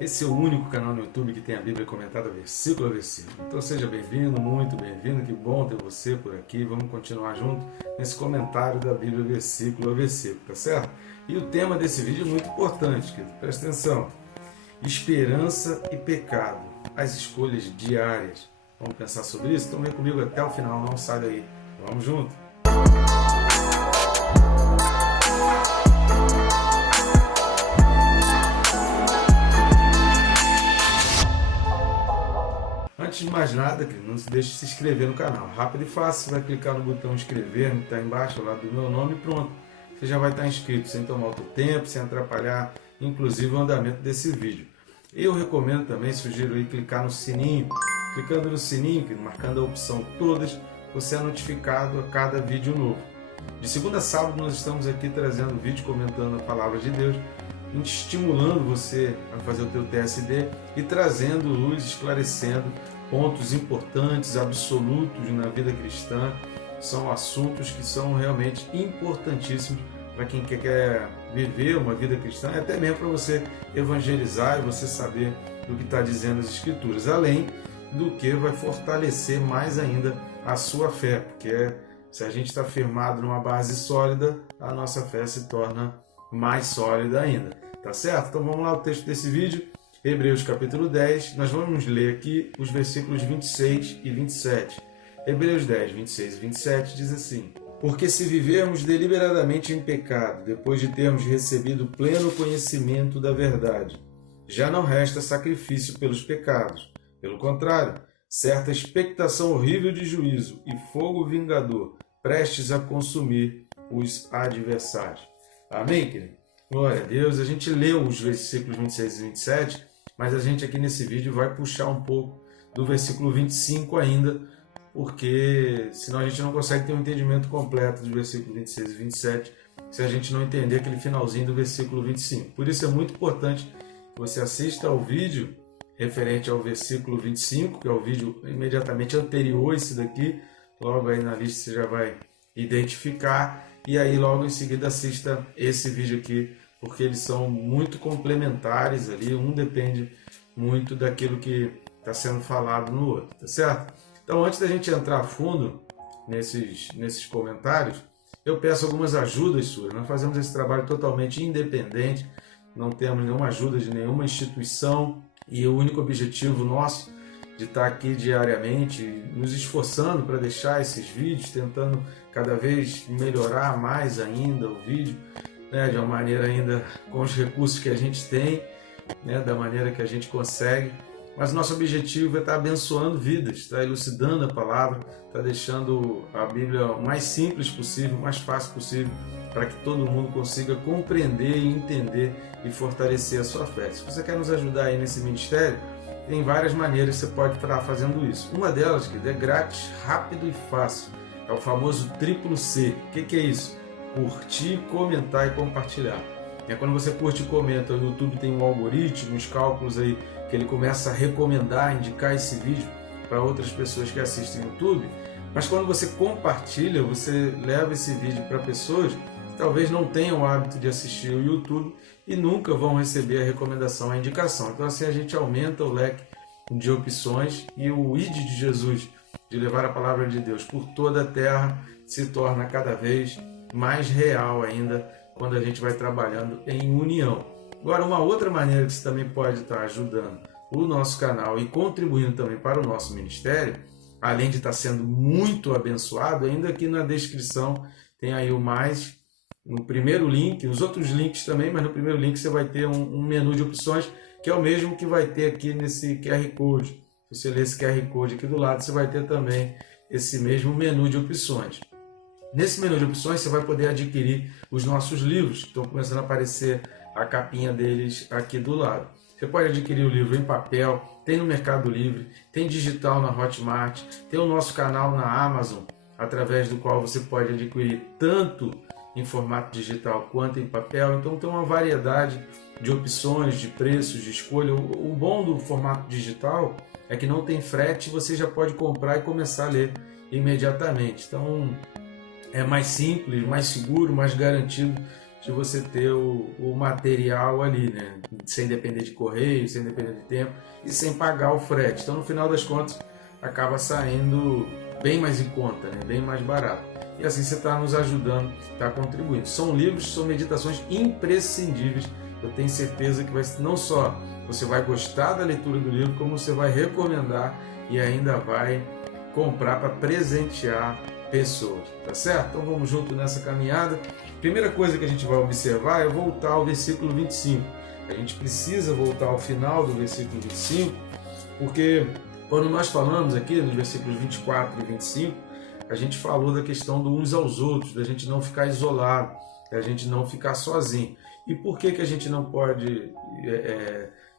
Esse é o único canal no YouTube que tem a Bíblia comentada versículo a versículo. Então seja bem-vindo, muito bem-vindo, que bom ter você por aqui. Vamos continuar junto nesse comentário da Bíblia versículo a versículo, tá certo? E o tema desse vídeo é muito importante, querido. Presta atenção. Esperança e pecado, as escolhas diárias. Vamos pensar sobre isso? Então vem comigo até o final, não sai daí. Vamos junto? Antes de mais nada, não se deixe de se inscrever no canal. Rápido e fácil, você vai clicar no botão inscrever, que está embaixo, ao lado do meu nome, e pronto. Você já vai estar inscrito, sem tomar outro tempo, sem atrapalhar, inclusive, o andamento desse vídeo. Eu recomendo também, sugiro aí, clicar no sininho. Clicando no sininho, marcando a opção todas, você é notificado a cada vídeo novo. De segunda a sábado, nós estamos aqui trazendo vídeo comentando a Palavra de Deus, estimulando você a fazer o teu TSD e trazendo luz, esclarecendo pontos importantes, absolutos na vida cristã. São assuntos que são realmente importantíssimos para quem quer viver uma vida cristã e até mesmo para você evangelizar e você saber do que está dizendo as Escrituras, além do que vai fortalecer mais ainda a sua fé, porque se a gente está firmado numa base sólida, a nossa fé se torna mais sólida ainda, tá certo? Então vamos lá, o texto desse vídeo, Hebreus capítulo 10, nós vamos ler aqui os versículos 26 e 27. Hebreus 10, 26 e 27 diz assim: Porque se vivermos deliberadamente em pecado, depois de termos recebido pleno conhecimento da verdade, já não resta sacrifício pelos pecados. Pelo contrário, certa expectação horrível de juízo e fogo vingador, prestes a consumir os adversários. Amém, querido? Glória a Deus. A gente leu os versículos 26 e 27, mas a gente aqui nesse vídeo vai puxar um pouco do versículo 25 ainda, porque senão a gente não consegue ter um entendimento completo dos versículos 26 e 27 se a gente não entender aquele finalzinho do versículo 25. Por isso é muito importante que você assista ao vídeo referente ao versículo 25, que é o vídeo imediatamente anterior a esse daqui. Logo aí na lista você já vai identificar. E aí logo em seguida assista esse vídeo aqui, porque eles são muito complementares ali. Um depende muito daquilo que está sendo falado no outro, tá certo? Então antes da gente entrar a fundo nesses comentários, eu peço algumas ajudas suas. Nós fazemos esse trabalho totalmente independente, não temos nenhuma ajuda de nenhuma instituição. E o único objetivo nosso de estar aqui diariamente, nos esforçando para deixar esses vídeos, tentando cada vez melhorar mais ainda o vídeo, né, de uma maneira ainda com os recursos que a gente tem, né, da maneira que a gente consegue. Mas nosso objetivo é estar abençoando vidas, estar elucidando a palavra, estar deixando a Bíblia o mais simples possível, o mais fácil possível, para que todo mundo consiga compreender e entender e fortalecer a sua fé. Se você quer nos ajudar aí nesse ministério, tem várias maneiras que você pode estar fazendo isso. Uma delas, querido, é grátis, rápido e fácil. É o famoso triplo C. O que é isso? Curtir, comentar e compartilhar. Quando você curte e comenta, o YouTube tem um algoritmo, uns cálculos aí, que ele começa a recomendar, indicar esse vídeo para outras pessoas que assistem no YouTube. Mas quando você compartilha, você leva esse vídeo para pessoas que talvez não tenham o hábito de assistir o YouTube e nunca vão receber a recomendação, a indicação. Então assim a gente aumenta o leque de opções e o ID de Jesus, de levar a palavra de Deus por toda a terra, se torna cada vez mais real ainda quando a gente vai trabalhando em união. Agora, uma outra maneira que você também pode estar ajudando o nosso canal e contribuindo também para o nosso ministério, além de estar sendo muito abençoado, ainda aqui na descrição tem aí o mais, no primeiro link, os outros links também, mas no primeiro link você vai ter um menu de opções, que é o mesmo que vai ter aqui nesse QR Code. Se você ler esse QR Code aqui do lado, você vai ter também esse mesmo menu de opções. Nesse menu de opções você vai poder adquirir os nossos livros, que estão começando a aparecer a capinha deles aqui do lado. Você pode adquirir o livro em papel, tem no Mercado Livre, tem digital na Hotmart, tem o nosso canal na Amazon, através do qual você pode adquirir tanto em formato digital quanto em papel. Então tem uma variedade de opções, de preços, de escolha. O bom do formato digital é que não tem frete, você já pode comprar e começar a ler imediatamente. Então é mais simples, mais seguro, mais garantido de você ter o material ali, né? Sem depender de correio, sem depender de tempo e sem pagar o frete. Então, no final das contas, acaba saindo bem mais em conta, né? Bem mais barato. E assim você está nos ajudando, está contribuindo. São livros, são meditações imprescindíveis. Eu tenho certeza que não só você vai gostar da leitura do livro, como você vai recomendar e ainda vai comprar para presentear pessoas, tá certo? Então vamos junto nessa caminhada. Primeira coisa que a gente vai observar é voltar ao versículo 25. A gente precisa voltar ao final do versículo 25, porque quando nós falamos aqui nos versículos 24 e 25, a gente falou da questão do uns aos outros, da gente não ficar isolado, da gente não ficar sozinho. E por que a gente não pode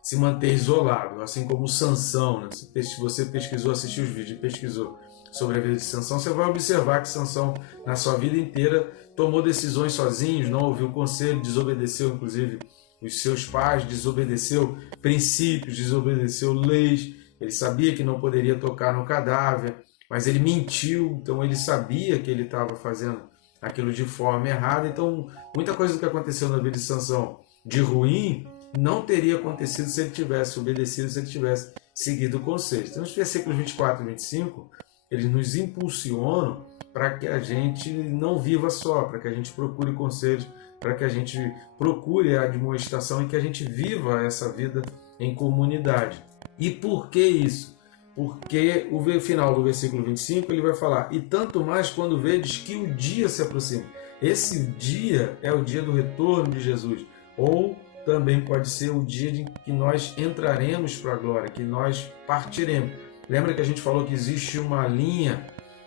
se manter isolado? Assim como Sansão, né? Se você pesquisou, assistiu os vídeos e pesquisou sobre a vida de Sansão, você vai observar que Sansão, na sua vida inteira, tomou decisões sozinho, não ouviu conselho, desobedeceu inclusive os seus pais, desobedeceu princípios, desobedeceu leis. Ele sabia que não poderia tocar no cadáver, mas ele mentiu, então ele sabia que ele estava fazendo aquilo de forma errada. Então, muita coisa do que aconteceu na vida de Sansão de ruim não teria acontecido se ele tivesse obedecido, se ele tivesse seguido o conselho. Então, os versículos 24 e 25, eles nos impulsionam para que a gente não viva só, para que a gente procure conselhos, para que a gente procure a admoestação e que a gente viva essa vida em comunidade. E por que isso? Porque o final do versículo 25 ele vai falar: e tanto mais quando vedes que o dia se aproxima. Esse dia é o dia do retorno de Jesus, ou também pode ser o dia em que nós entraremos para a glória, que nós partiremos. Lembra que a gente falou que existe uma linha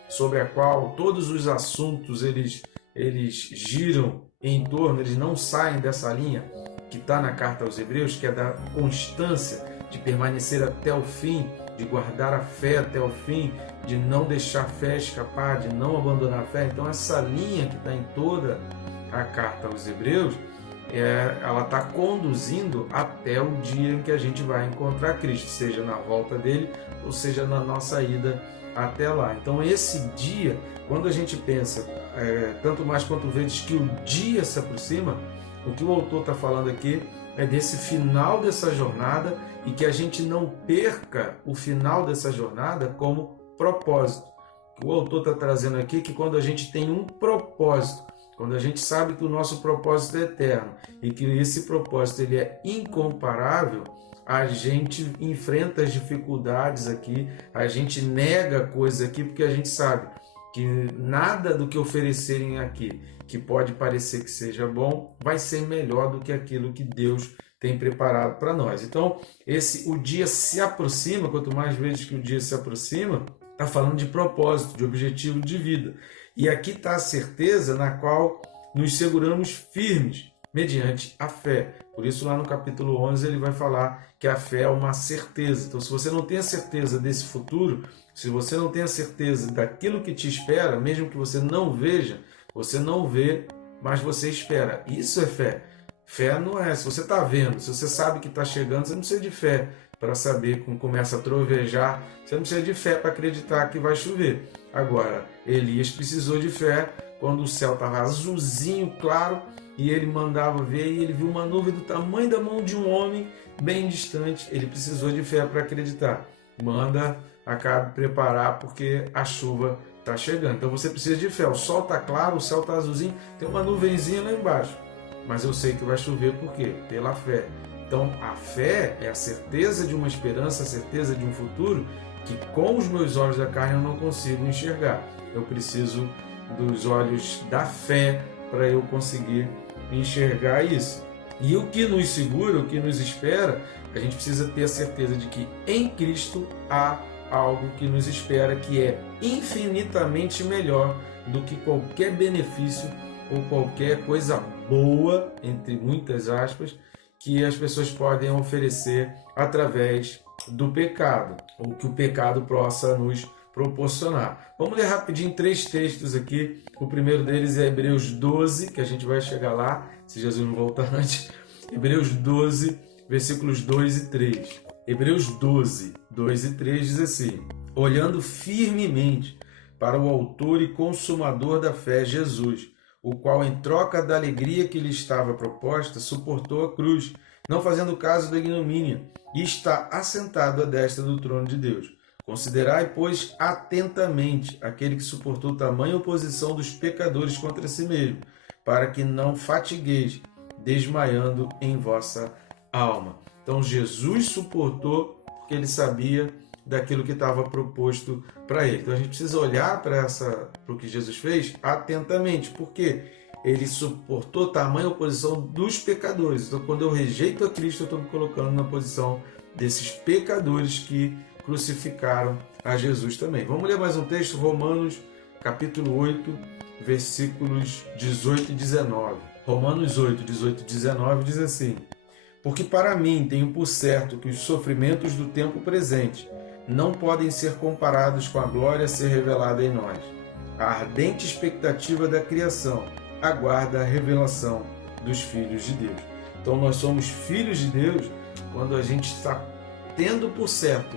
sobre a qual todos os assuntos eles giram em torno, eles não saem dessa linha que está na carta aos Hebreus, que é da constância, de permanecer até o fim, de guardar a fé até o fim, de não deixar a fé escapar, de não abandonar a fé. Então essa linha que está em toda a carta aos Hebreus, ela está conduzindo até o dia em que a gente vai encontrar Cristo, seja na volta dele ou seja na nossa ida até lá. Então esse dia, quando a gente pensa, tanto mais quanto vezes que o dia se aproxima, o que o autor está falando aqui é desse final dessa jornada e que a gente não perca o final dessa jornada como propósito. O autor está trazendo aqui que quando a gente tem um propósito, quando a gente sabe que o nosso propósito é eterno e que esse propósito ele é incomparável, a gente enfrenta as dificuldades aqui, a gente nega coisas aqui porque a gente sabe que nada do que oferecerem aqui que pode parecer que seja bom vai ser melhor do que aquilo que Deus tem preparado para nós. Então, o dia se aproxima, quanto mais vezes que o dia se aproxima, está falando de propósito, de objetivo de vida. E aqui está a certeza na qual nos seguramos firmes, mediante a fé. Por isso, lá no capítulo 11, ele vai falar que a fé é uma certeza. Então, se você não tem a certeza desse futuro, se você não tem a certeza daquilo que te espera, mesmo que você não veja, você não vê, mas você espera. Isso é fé. Fé não é, se você está vendo, se você sabe que está chegando, você não precisa de fé para saber quando começa a trovejar, você não precisa de fé para acreditar que vai chover. Agora, Elias precisou de fé quando o céu estava azulzinho, claro, e ele mandava ver e ele viu uma nuvem do tamanho da mão de um homem bem distante. Ele precisou de fé para acreditar. Manda, acabe preparar porque a chuva está chegando. Então você precisa de fé. O sol está claro, o céu está azulzinho, tem uma nuvenzinha lá embaixo. Mas eu sei que vai chover por quê? Pela fé. Então a fé é a certeza de uma esperança, a certeza de um futuro que com os meus olhos da carne eu não consigo enxergar. Eu preciso dos olhos da fé para eu conseguir enxergar isso. E o que nos segura, o que nos espera, a gente precisa ter a certeza de que em Cristo há algo que nos espera que é infinitamente melhor do que qualquer benefício ou qualquer coisa boa, entre muitas aspas, que as pessoas podem oferecer através do pecado, ou que o pecado possa nos proporcionar. Vamos ler rapidinho 3 textos aqui. O primeiro deles é Hebreus 12, que a gente vai chegar lá, se Jesus não voltar antes. Hebreus 12, versículos 2 e 3. Hebreus 12, 2 e 3 diz assim: olhando firmemente para o autor e consumador da fé, Jesus, o qual, em troca da alegria que lhe estava proposta, suportou a cruz, não fazendo caso da ignomínia, e está assentado à destra do trono de Deus. Considerai, pois, atentamente aquele que suportou tamanha oposição dos pecadores contra si mesmo, para que não fatigueis, desmaiando em vossa alma. Então Jesus suportou porque ele sabia daquilo que estava proposto para ele. Então a gente precisa olhar para o que Jesus fez atentamente, porque ele suportou tamanha oposição dos pecadores. Então quando eu rejeito a Cristo, eu estou me colocando na posição desses pecadores que crucificaram a Jesus também. Vamos ler mais um texto, Romanos capítulo 8, versículos 18 e 19. Romanos 8, 18 e 19 diz assim: porque para mim tenho por certo que os sofrimentos do tempo presente não podem ser comparados com a glória a ser revelada em nós. A ardente expectativa da criação aguarda a revelação dos filhos de Deus. Então nós somos filhos de Deus quando a gente está tendo por certo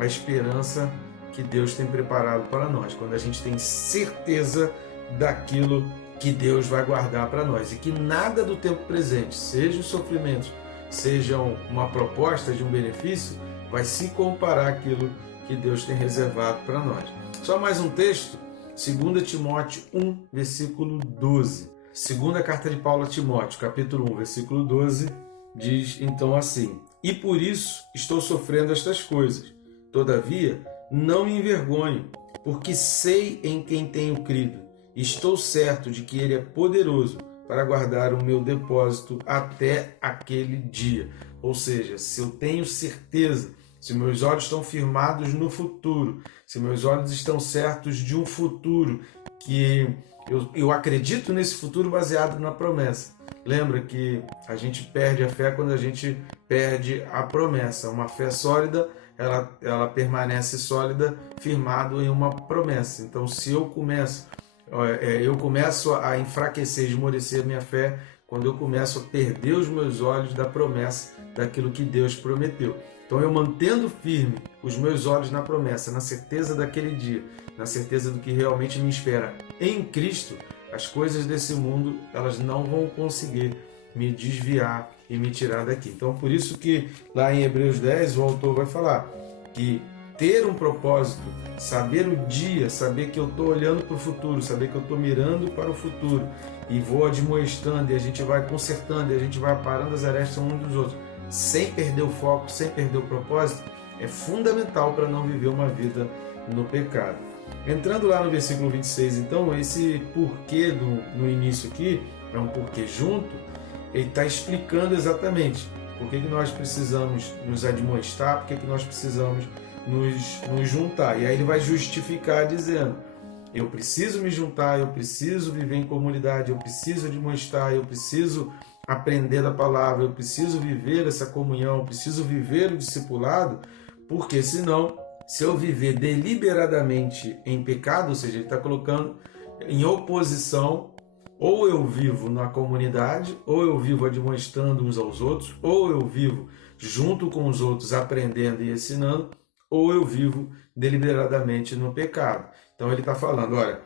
a esperança que Deus tem preparado para nós, quando a gente tem certeza daquilo que Deus vai guardar para nós e que nada do tempo presente, seja os sofrimentos, sejam uma proposta de um benefício, vai se comparar àquilo que Deus tem reservado para nós. Só mais um texto, 2 Timóteo 1, versículo 12. Segunda carta de Paulo a Timóteo, capítulo 1, versículo 12, diz então assim: e por isso estou sofrendo estas coisas. Todavia, não me envergonho, porque sei em quem tenho crido. Estou certo de que Ele é poderoso para guardar o meu depósito até aquele dia. Ou seja, se eu tenho certeza, se meus olhos estão firmados no futuro, se meus olhos estão certos de um futuro, que eu acredito nesse futuro baseado na promessa. Lembra que a gente perde a fé quando a gente perde a promessa. Uma fé sólida, ela permanece sólida, firmado em uma promessa. Então, se eu começo a enfraquecer, esmorecer a minha fé, quando eu começo a perder os meus olhos da promessa, daquilo que Deus prometeu. Então, eu mantendo firme os meus olhos na promessa, na certeza daquele dia, na certeza do que realmente me espera em Cristo, as coisas desse mundo, elas não vão conseguir me desviar e me tirar daqui. Então, por isso que lá em Hebreus 10, o autor vai falar que ter um propósito, saber o dia, saber que eu estou olhando para o futuro, saber que eu estou mirando para o futuro e vou admoestando e a gente vai consertando e a gente vai aparando as arestas uns dos outros, sem perder o foco, sem perder o propósito, é fundamental para não viver uma vida no pecado. Entrando lá no versículo 26, então, esse porquê no início aqui, é um porquê junto, ele está explicando exatamente por que nós precisamos nos admoestar, por que nós precisamos nos juntar. E aí ele vai justificar dizendo: eu preciso me juntar, eu preciso viver em comunidade, eu preciso admoestar, eu preciso aprender da palavra, eu preciso viver essa comunhão, eu preciso viver o discipulado, porque senão, se eu viver deliberadamente em pecado, ou seja, ele está colocando em oposição, ou eu vivo na comunidade, ou eu vivo admoestando uns aos outros, ou eu vivo junto com os outros aprendendo e ensinando, ou eu vivo deliberadamente no pecado. Então ele está falando, olha,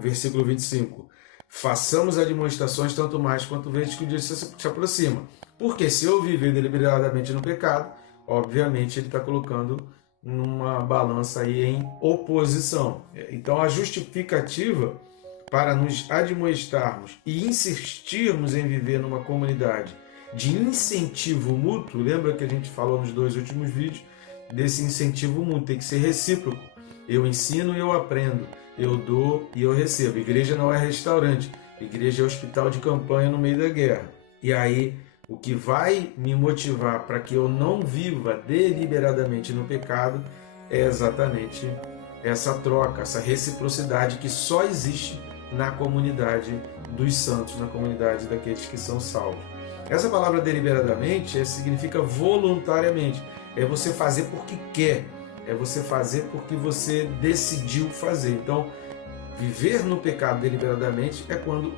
versículo 25, façamos admoestações tanto mais quanto vezes que o dia se aproxima. Porque se eu viver deliberadamente no pecado, obviamente ele está colocando numa balança aí em oposição. Então a justificativa para nos admoestarmos e insistirmos em viver numa comunidade de incentivo mútuo, lembra que a gente falou nos 2 últimos vídeos desse incentivo mútuo, tem que ser recíproco. Eu ensino e eu aprendo, eu dou e eu recebo. Igreja não é restaurante, igreja é hospital de campanha no meio da guerra. E aí, o que vai me motivar para que eu não viva deliberadamente no pecado é exatamente essa troca, essa reciprocidade que só existe na comunidade dos santos, na comunidade daqueles que são salvos. Essa palavra deliberadamente significa voluntariamente. É você fazer porque quer, é você fazer porque você decidiu fazer. Então, viver no pecado deliberadamente é quando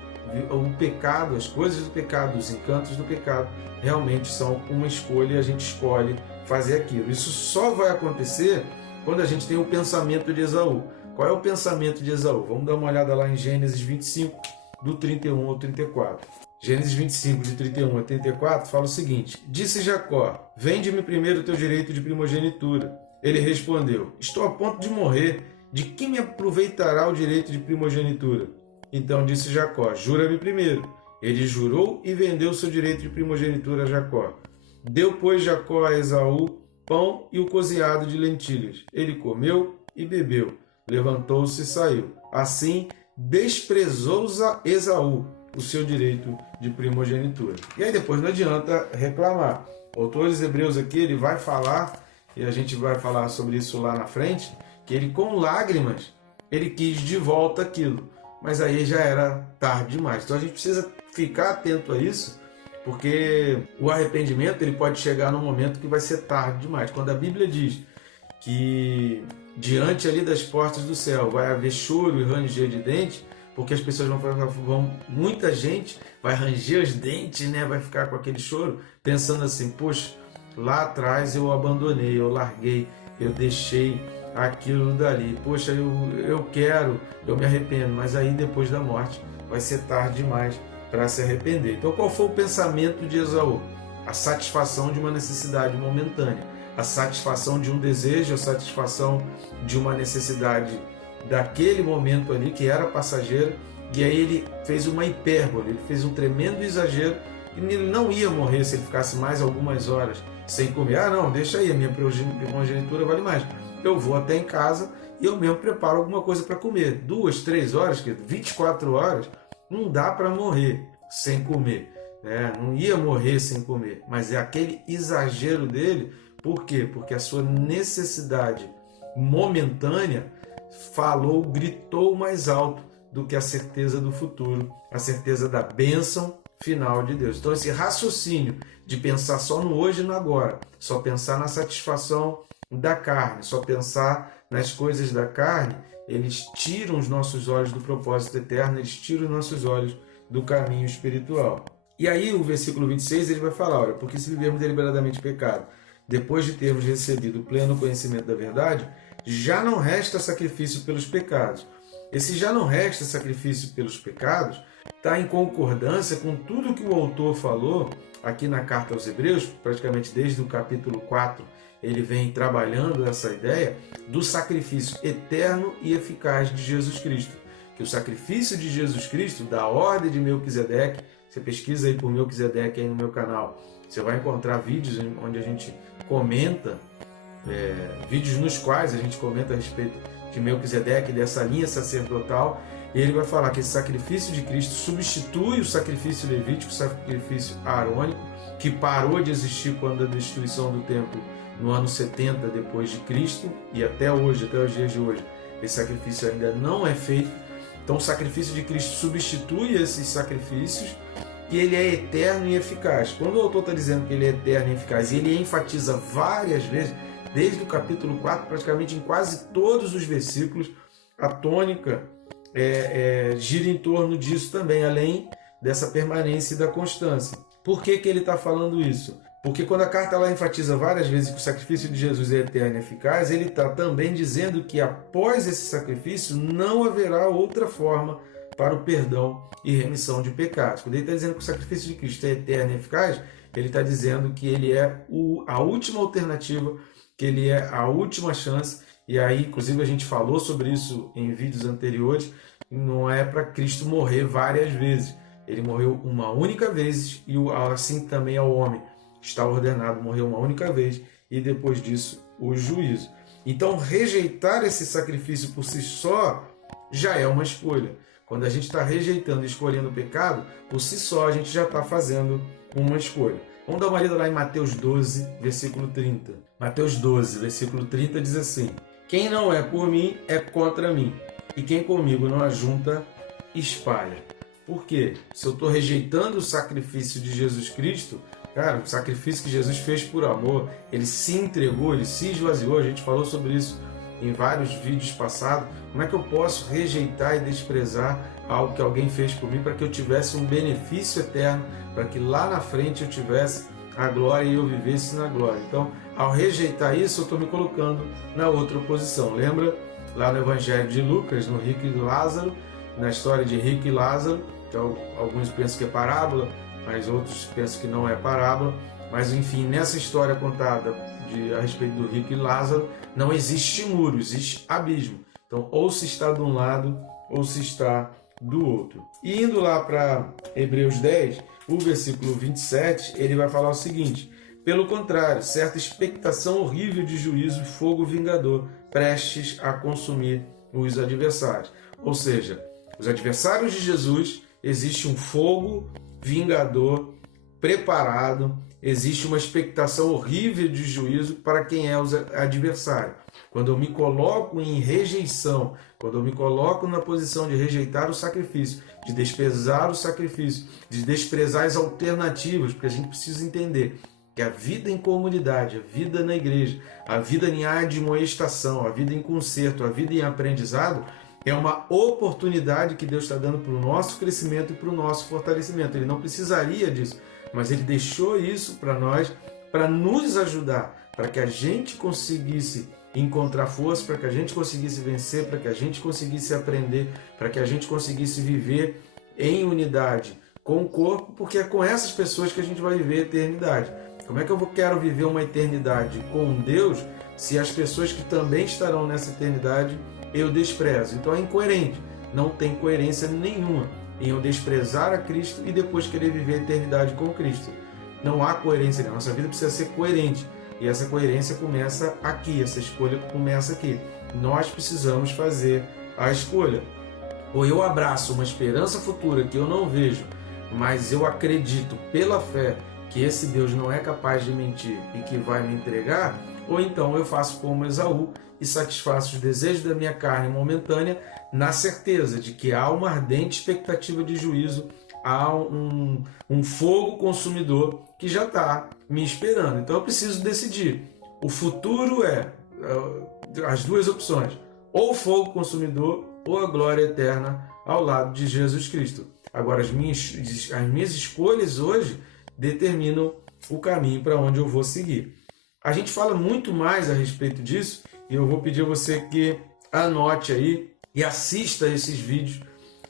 o pecado, as coisas do pecado, os encantos do pecado, realmente são uma escolha e a gente escolhe fazer aquilo. Isso só vai acontecer quando a gente tem o pensamento de Esaú. Qual é o pensamento de Esaú? Vamos dar uma olhada lá em Gênesis 25, do 31 ao 34. Gênesis 25, de 31 a 34, fala o seguinte: Disse Jacó, vende-me primeiro o teu direito de primogenitura. Ele respondeu, estou a ponto de morrer, de que me aproveitará o direito de primogenitura? Então disse Jacó, jura-me primeiro. Ele jurou e vendeu seu direito de primogenitura a Jacó. Deu, pois, Jacó a Esaú pão e o cozinhado de lentilhas. Ele comeu e bebeu. Levantou-se e saiu. Assim, desprezou Esaú o seu direito de primogenitura. E aí depois não adianta reclamar. O autor dos Hebreus aqui, ele vai falar, e a gente vai falar sobre isso lá na frente, que ele com lágrimas, ele quis de volta aquilo. Mas aí já era tarde demais. Então a gente precisa ficar atento a isso, porque o arrependimento ele pode chegar num momento que vai ser tarde demais. Quando a Bíblia diz que diante ali das portas do céu vai haver choro e ranger de dentes, porque as pessoas muita gente vai ranger os dentes, né? Vai ficar com aquele choro, pensando assim, poxa, lá atrás eu abandonei, eu larguei, eu deixei aquilo dali, poxa, eu quero, eu me arrependo, mas aí depois da morte vai ser tarde demais para se arrepender. Então qual foi o pensamento de Esaú? A satisfação de uma necessidade momentânea, a satisfação de um desejo, a satisfação de uma necessidade daquele momento ali que era passageira, e aí ele fez uma hipérbole, ele fez um tremendo exagero, e ele não ia morrer se ele ficasse mais algumas horas sem comer. Ah não, deixa aí, a minha primogenitura vale mais. Eu vou até em casa e eu mesmo preparo alguma coisa para comer. 2, 3 horas, 24 horas, não dá para morrer sem comer, né? Não ia morrer sem comer, mas é aquele exagero dele. Por quê? Porque a sua necessidade momentânea gritou mais alto do que a certeza do futuro, a certeza da bênção final de Deus. Então esse raciocínio de pensar só no hoje e no agora, só pensar na satisfação da carne, só pensar nas coisas da carne, eles tiram os nossos olhos do propósito eterno, eles tiram os nossos olhos do caminho espiritual. E aí o versículo 26 ele vai falar, olha, porque se vivermos deliberadamente pecado, depois de termos recebido o pleno conhecimento da verdade, já não resta sacrifício pelos pecados. Esse já não resta sacrifício pelos pecados está em concordância com tudo que o autor falou aqui na carta aos Hebreus, praticamente desde o capítulo 4, ele vem trabalhando essa ideia do sacrifício eterno e eficaz de Jesus Cristo. Que o sacrifício de Jesus Cristo, da ordem de Melquisedeque, você pesquisa aí por Melquisedeque aí no meu canal, você vai encontrar vídeos onde a gente comenta, vídeos nos quais a gente comenta a respeito de Melquisedeque, dessa linha sacerdotal, e ele vai falar que esse sacrifício de Cristo substitui o sacrifício levítico, o sacrifício arônico, que parou de existir quando a destruição do templo no ano 70 depois de Cristo, e até hoje, até os dias de hoje, esse sacrifício ainda não é feito. Então o sacrifício de Cristo substitui esses sacrifícios e ele é eterno e eficaz. Quando o autor está dizendo que ele é eterno e eficaz, e ele enfatiza várias vezes, desde o capítulo 4, praticamente em quase todos os versículos, a tônica gira em torno disso também, além dessa permanência e da constância. Por que ele está falando isso? Porque quando a carta lá enfatiza várias vezes que o sacrifício de Jesus é eterno e eficaz, ele está também dizendo que após esse sacrifício não haverá outra forma para o perdão e remissão de pecados. Quando ele está dizendo que o sacrifício de Cristo é eterno e eficaz, ele está dizendo que ele é a última alternativa, que ele é a última chance. E aí, inclusive, a gente falou sobre isso em vídeos anteriores, não é para Cristo morrer várias vezes. Ele morreu uma única vez e assim também ao homem. Está ordenado morrer uma única vez e depois disso o juízo. Então rejeitar esse sacrifício por si só já é uma escolha. Quando a gente está rejeitando e escolhendo o pecado, por si só a gente já está fazendo uma escolha. Vamos dar uma lida lá em Mateus 12, versículo 30. Mateus 12, versículo 30 diz assim: quem não é por mim é contra mim, e quem comigo não ajunta, espalha. Por quê? Se eu estou rejeitando o sacrifício de Jesus Cristo, cara, o sacrifício que Jesus fez por amor, ele se entregou, ele se esvaziou, a gente falou sobre isso em vários vídeos passados. Como é que eu posso rejeitar e desprezar algo que alguém fez por mim para que eu tivesse um benefício eterno, para que lá na frente eu tivesse a glória e eu vivesse na glória? Então, ao rejeitar isso, eu estou me colocando na outra posição. Lembra lá no Evangelho de Lucas, no rico e Lázaro, na história de rico e Lázaro, Então, alguns pensam que é parábola, mas outros pensam que não é parábola. Mas, enfim, nessa história contada a respeito do rico e Lázaro, não existe muro, existe abismo. Então, ou se está de um lado, ou se está do outro. E indo lá para Hebreus 10, o versículo 27, ele vai falar o seguinte: pelo contrário, certa expectação horrível de juízo e fogo vingador, prestes a consumir os adversários. Ou seja, os adversários de Jesus, existe um fogo vingador preparado, existe uma expectação horrível de juízo para quem é o adversário. Quando eu me coloco em rejeição, quando eu me coloco na posição de rejeitar o sacrifício, de desprezar o sacrifício, de desprezar as alternativas, porque a gente precisa entender que a vida em comunidade, a vida na igreja, a vida em admoestação, a vida em conserto, a vida em aprendizado, é uma oportunidade que Deus está dando para o nosso crescimento e para o nosso fortalecimento. Ele não precisaria disso, mas Ele deixou isso para nós, para nos ajudar, para que a gente conseguisse encontrar força, para que a gente conseguisse vencer, para que a gente conseguisse aprender, para que a gente conseguisse viver em unidade com o corpo, porque é com essas pessoas que a gente vai viver a eternidade. Como é que eu quero viver uma eternidade com Deus se as pessoas que também estarão nessa eternidade eu desprezo? Então é incoerente, não tem coerência nenhuma em eu desprezar a Cristo e depois querer viver a eternidade com Cristo. Não há coerência, a nossa vida precisa ser coerente. E essa coerência começa aqui, essa escolha começa aqui. Nós precisamos fazer a escolha. Ou eu abraço uma esperança futura que eu não vejo, mas eu acredito pela fé que esse Deus não é capaz de mentir e que vai me entregar, ou então eu faço como Esaú e satisfaço os desejos da minha carne momentânea, na certeza de que há uma ardente expectativa de juízo, há um fogo consumidor que já está me esperando. Então eu preciso decidir. O futuro é as duas opções: ou o fogo consumidor ou a glória eterna ao lado de Jesus Cristo. Agora, as minhas escolhas hoje determinam o caminho para onde eu vou seguir. A gente fala muito mais a respeito disso e eu vou pedir a você que anote aí e assista esses vídeos.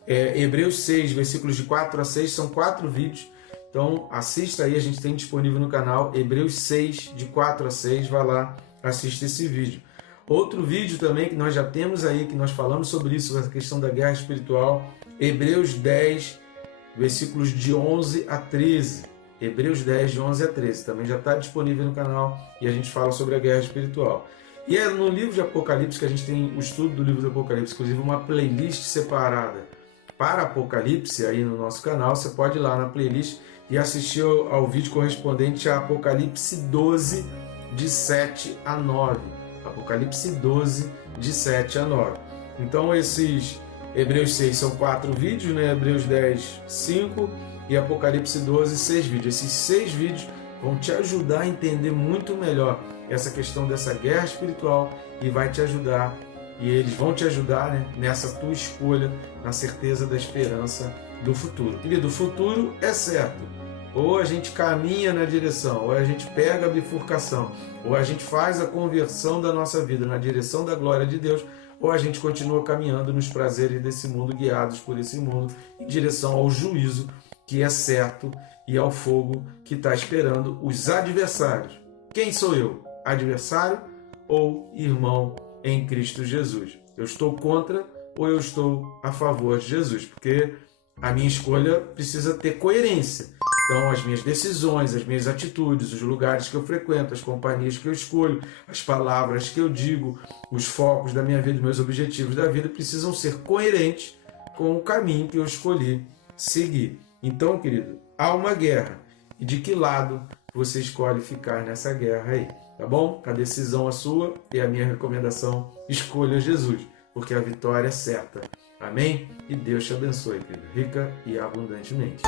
Hebreus 6, versículos de 4 a 6, são 4 vídeos. Então assista aí, a gente tem disponível no canal Hebreus 6, de 4 a 6, vai lá, assista esse vídeo. Outro vídeo também que nós já temos aí, que nós falamos sobre isso, a questão da guerra espiritual, Hebreus 10, versículos de 11 a 13. Hebreus 10, de 11 a 13, também já está disponível no canal e a gente fala sobre a guerra espiritual. E é no livro de Apocalipse que a gente tem o estudo do livro do Apocalipse, inclusive uma playlist separada para Apocalipse aí no nosso canal. Você pode ir lá na playlist e assistir ao vídeo correspondente a Apocalipse 12, de 7 a 9. Apocalipse 12, de 7 a 9. Então esses Hebreus 6 são 4 vídeos, né? Hebreus 10, 5 e Apocalipse 12, 6 vídeos. Esses 6 vídeos vão te ajudar a entender muito melhor essa questão dessa guerra espiritual e vai te ajudar, e eles vão te ajudar, né, nessa tua escolha, na certeza da esperança do futuro. Querido, o futuro é certo. Ou a gente caminha na direção, ou a gente pega a bifurcação, ou a gente faz a conversão da nossa vida na direção da glória de Deus, ou a gente continua caminhando nos prazeres desse mundo, guiados por esse mundo, em direção ao juízo que é certo e ao fogo que está esperando os adversários. Quem sou eu? Adversário ou irmão em Cristo Jesus? Eu estou contra ou eu estou a favor de Jesus? Porque a minha escolha precisa ter coerência. Então, as minhas decisões, as minhas atitudes, os lugares que eu frequento, as companhias que eu escolho, as palavras que eu digo, os focos da minha vida, os meus objetivos da vida precisam ser coerentes com o caminho que eu escolhi seguir. Então, querido, há uma guerra. E de que lado você escolhe ficar nessa guerra aí? Tá bom? A decisão é sua e a minha recomendação: escolha Jesus, porque a vitória é certa. Amém? E Deus te abençoe, querido, rica e abundantemente.